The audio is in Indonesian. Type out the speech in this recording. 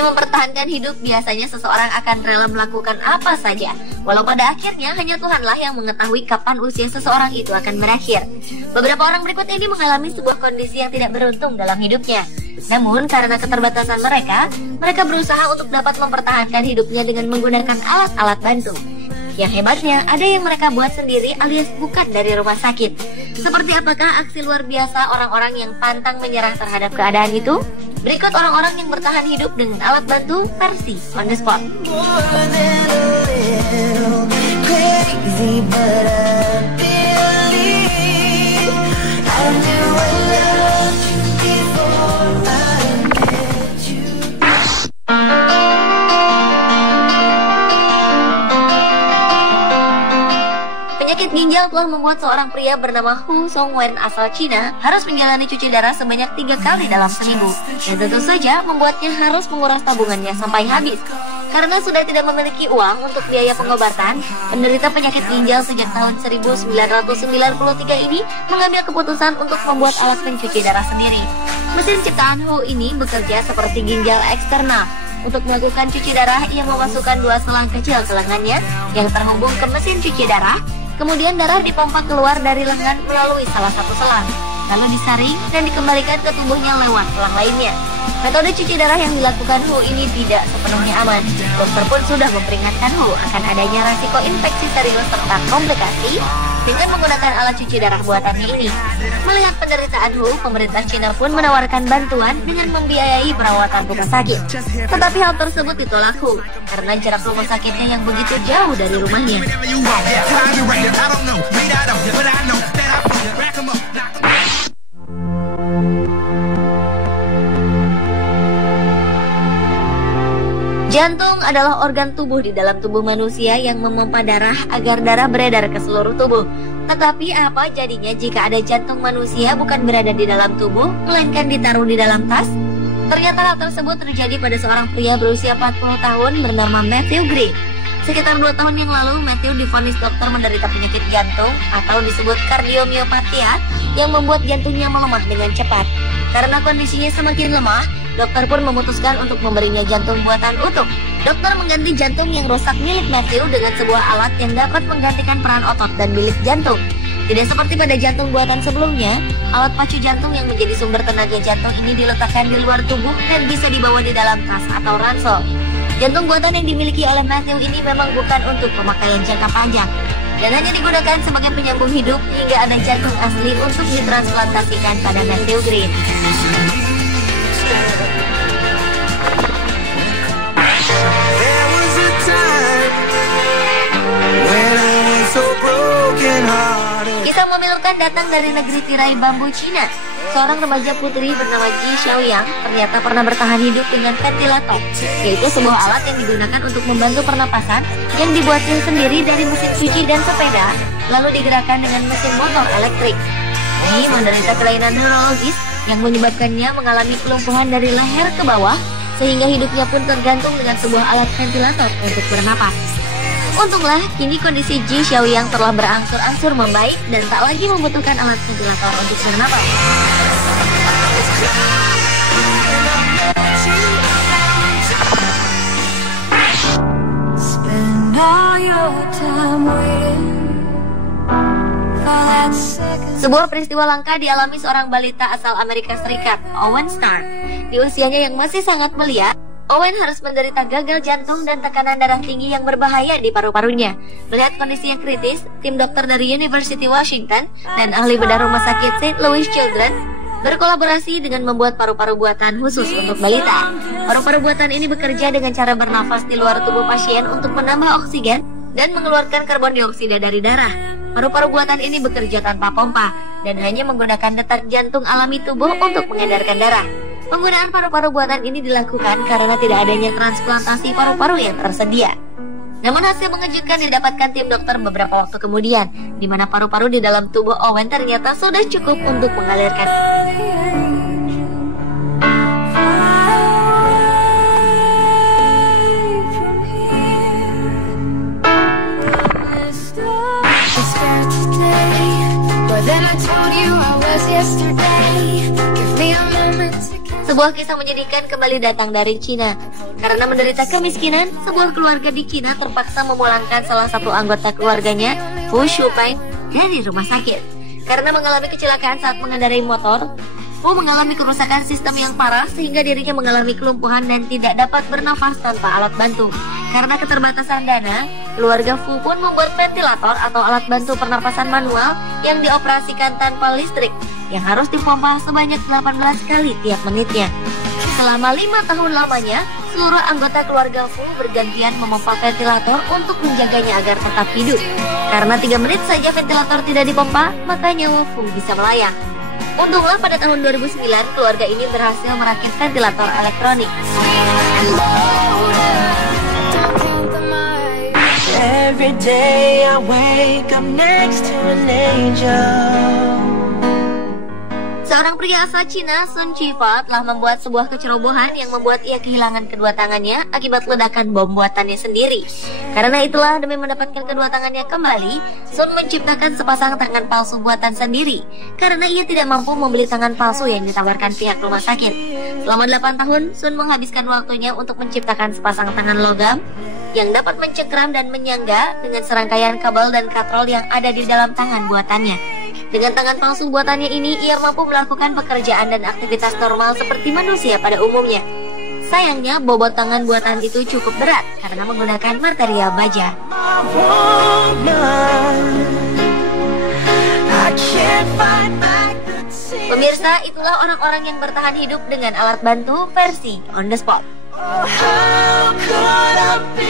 Demi mempertahankan hidup, biasanya seseorang akan rela melakukan apa saja, walau pada akhirnya hanya Tuhanlah yang mengetahui kapan usia seseorang itu akan berakhir. Beberapa orang berikut ini mengalami sebuah kondisi yang tidak beruntung dalam hidupnya. Namun karena keterbatasan mereka berusaha untuk dapat mempertahankan hidupnya dengan menggunakan alat-alat bantu. Yang hebatnya, ada yang mereka buat sendiri alias bukan dari rumah sakit. Seperti apakah aksi luar biasa orang-orang yang pantang menyerah terhadap keadaan itu? Berikut orang-orang yang bertahan hidup dengan alat bantu versi on the spot. Penyakit ginjal telah membuat seorang pria bernama Hu Songwen asal Cina harus menjalani cuci darah sebanyak 3 kali dalam seminggu. Dan tentu saja membuatnya harus menguras tabungannya sampai habis. Karena sudah tidak memiliki uang untuk biaya pengobatan, penderita penyakit ginjal sejak tahun 1993 ini mengambil keputusan untuk membuat alat pencuci darah sendiri. Mesin ciptaan Hu ini bekerja seperti ginjal eksternal. Untuk melakukan cuci darah, ia memasukkan 2 selang kecil ke lengannya yang terhubung ke mesin cuci darah. Kemudian darah dipompa keluar dari lengan melalui salah satu selang, lalu disaring dan dikembalikan ke tubuhnya lewat selang lainnya. Metode cuci darah yang dilakukan Hu ini tidak sepenuhnya aman. Dokter pun sudah memperingatkan Hu akan adanya resiko infeksi serius serta komplikasi dengan menggunakan alat cuci darah buatannya ini. Melihat penderitaan Hu, pemerintah Cina pun menawarkan bantuan dengan membiayai perawatan rumah sakit. Tetapi hal tersebut ditolak Hu karena jarak rumah sakitnya yang begitu jauh dari rumahnya. Jantung adalah organ tubuh di dalam tubuh manusia yang memompa darah agar darah beredar ke seluruh tubuh. Tetapi apa jadinya jika ada jantung manusia bukan berada di dalam tubuh, melainkan ditaruh di dalam tas? Ternyata hal tersebut terjadi pada seorang pria berusia 40 tahun bernama Matthew Green. Sekitar 2 tahun yang lalu, Matthew divonis dokter menderita penyakit jantung atau disebut kardiomiopatia yang membuat jantungnya melemah dengan cepat. Karena kondisinya semakin lemah, dokter pun memutuskan untuk memberinya jantung buatan utuh. Dokter mengganti jantung yang rusak milik Matthew dengan sebuah alat yang dapat menggantikan peran otot dan bilik jantung. Tidak seperti pada jantung buatan sebelumnya, alat pacu jantung yang menjadi sumber tenaga jantung ini diletakkan di luar tubuh dan bisa dibawa di dalam tas atau ransel. Jantung buatan yang dimiliki oleh Matthew ini memang bukan untuk pemakaian jangka panjang dan hanya digunakan sebagai penyambung hidup hingga ada jantung asli untuk ditransplantasikan pada Matthew Green. Kisah memilukan datang dari negeri tirai bambu Cina. Seorang remaja putri bernama Ji Xiaoyang ternyata pernah bertahan hidup dengan ventilator, yaitu sebuah alat yang digunakan untuk membantu pernapasan yang dibuatnya sendiri dari mesin cuci dan sepeda, lalu digerakkan dengan mesin motor elektrik. Ji menderita kelainan neurologis yang menyebabkannya mengalami kelumpuhan dari leher ke bawah, sehingga hidupnya pun tergantung dengan sebuah alat ventilator untuk bernapas. Untunglah, kini kondisi Ji Xiaoyang telah berangsur-angsur membaik dan tak lagi membutuhkan alat ventilator untuk bernapas. Sebuah peristiwa langka dialami seorang balita asal Amerika Serikat, Owen Starr. Di usianya yang masih sangat belia, Owen harus menderita gagal jantung dan tekanan darah tinggi yang berbahaya di paru-parunya. Melihat kondisi yang kritis, tim dokter dari University Washington dan ahli bedah rumah sakit St. Louis Children berkolaborasi dengan membuat paru-paru buatan khusus untuk balita. Paru-paru buatan ini bekerja dengan cara bernafas di luar tubuh pasien untuk menambah oksigen dan mengeluarkan karbon dioksida dari darah. Paru-paru buatan ini bekerja tanpa pompa dan hanya menggunakan detak jantung alami tubuh untuk mengedarkan darah. Penggunaan paru-paru buatan ini dilakukan karena tidak adanya transplantasi paru-paru yang tersedia. Namun hasil mengejutkan didapatkan tim dokter beberapa waktu kemudian, di mana paru-paru di dalam tubuh Owen ternyata sudah cukup untuk mengalirkan. Sebuah kisah menyedihkan kembali datang dari Cina. Karena menderita kemiskinan, sebuah keluarga di Cina terpaksa memulangkan salah satu anggota keluarganya, Fu Shupeng, dari rumah sakit. Karena mengalami kecelakaan saat mengendarai motor, Fu mengalami kerusakan sistem yang parah sehingga dirinya mengalami kelumpuhan dan tidak dapat bernafas tanpa alat bantu. Karena keterbatasan dana, keluarga Fu pun membuat ventilator atau alat bantu pernapasan manual yang dioperasikan tanpa listrik, yang harus dipompa sebanyak 18 kali tiap menitnya. Selama 5 tahun lamanya, seluruh anggota keluarga Fu bergantian memompa ventilator untuk menjaganya agar tetap hidup. Karena 3 menit saja ventilator tidak dipompa, maka nyawa Fu bisa melayang. Untunglah pada tahun 2009, keluarga ini berhasil merakit ventilator elektronik. Every day I wake up next to an angel. Seorang pria asal Cina, Sun Chifa, telah membuat sebuah kecerobohan yang membuat ia kehilangan kedua tangannya akibat ledakan bom buatannya sendiri. Karena itulah, demi mendapatkan kedua tangannya kembali, Sun menciptakan sepasang tangan palsu buatan sendiri. Karena ia tidak mampu membeli tangan palsu yang ditawarkan pihak rumah sakit. Selama 8 tahun, Sun menghabiskan waktunya untuk menciptakan sepasang tangan logam yang dapat mencengkram dan menyangga dengan serangkaian kabel dan katrol yang ada di dalam tangan buatannya. Dengan tangan palsu buatannya ini, ia mampu melakukan pekerjaan dan aktivitas normal seperti manusia pada umumnya. Sayangnya, bobot tangan buatan itu cukup berat karena menggunakan material baja. Pemirsa, itulah orang-orang yang bertahan hidup dengan alat bantu versi on the spot.